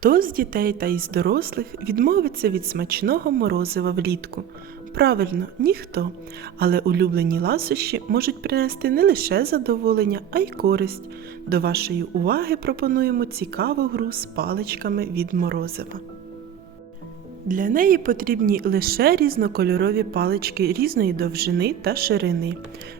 Хто з дітей та із дорослих відмовиться від смачного морозива влітку? Правильно, ніхто. Але улюблені ласощі можуть принести не лише задоволення, а й користь. До вашої уваги пропонуємо цікаву гру з паличками від морозива. Для неї потрібні лише різнокольорові палички різної довжини та ширини.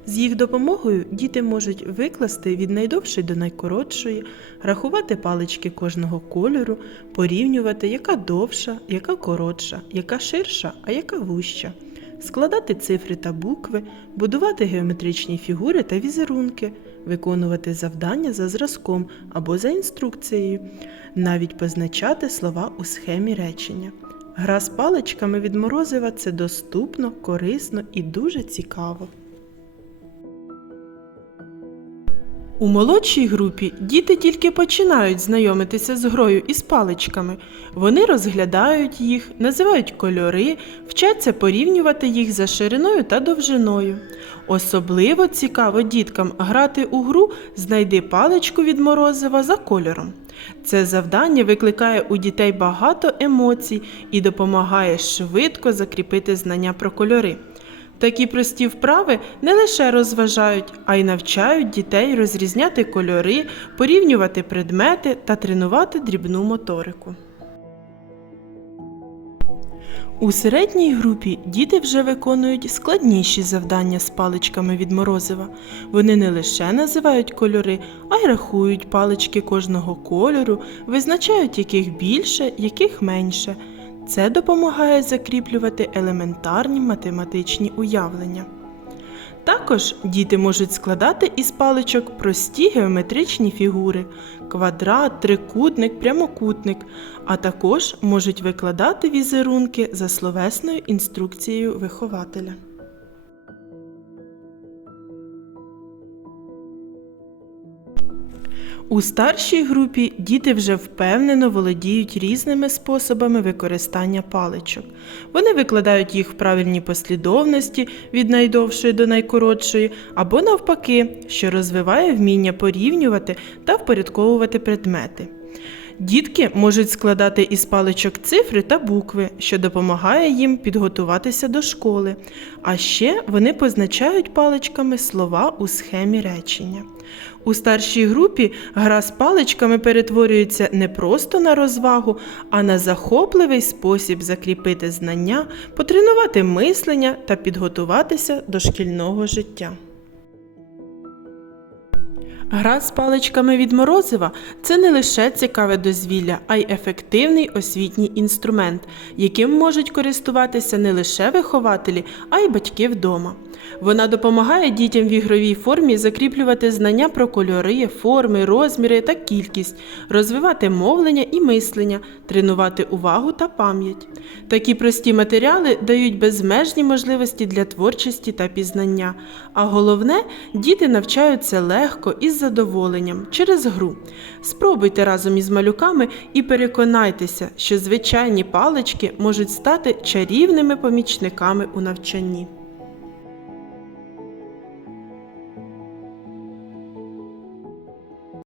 З їх допомогою діти можуть викласти від найдовшої до найкоротшої, рахувати палички кожного кольору, порівнювати, яка довша, яка коротша, яка ширша, а яка вуща, складати цифри та букви, будувати геометричні фігури та візерунки, виконувати завдання за зразком або за інструкцією, навіть позначати слова у схемі речення. Гра з паличками від морозива це доступно, корисно і дуже цікаво. У молодшій групі діти тільки починають знайомитися з грою із паличками. Вони розглядають їх, називають кольори, вчаться порівнювати їх за шириною та довжиною. Особливо цікаво діткам грати у гру Знайди паличку від морозива за кольором. Це завдання викликає у дітей багато емоцій і допомагає швидко закріпити знання про кольори. Такі прості вправи не лише розважають, а й навчають дітей розрізняти кольори, порівнювати предмети та тренувати дрібну моторику. У середній групі діти вже виконують складніші завдання з паличками від морозива. Вони не лише називають кольори, а й рахують палички кожного кольору, визначають яких більше, яких менше. Це допомагає закріплювати елементарні математичні уявлення. Також діти можуть складати із паличок прості геометричні фігури квадрат, трикутник, прямокутник, а також можуть викладати візерунки за словесною інструкцією вихователя. У старшій групі діти вже впевнено володіють різними способами використання паличок. Вони викладають їх в правильній послідовності від найдовшої до найкоротшої, або навпаки, що розвиває вміння порівнювати та впорядковувати предмети. Дітки можуть складати із паличок цифри та букви, що допомагає їм підготуватися до школи. А ще вони позначають паличками слова у схемі речення. У старшій групі гра з паличками перетворюється не просто на розвагу, а на захопливий спосіб закріпити знання, потренувати мислення та підготуватися до шкільного життя. Гра з паличками від морозива це не лише цікаве дозвілля, а й ефективний освітній інструмент, яким можуть користуватися не лише вихователі, а й батьки вдома. Вона допомагає дітям в ігровій формі закріплювати знання про кольори, форми, розміри та кількість, розвивати мовлення і мислення, тренувати увагу та пам'ять. Такі прості матеріали дають безмежні можливості для творчості та пізнання. А головне, діти навчаються легко і з задоволенням через гру. Спробуйте разом із малюками і переконайтеся, що звичайні палички можуть стати чарівними помічниками у навчанні.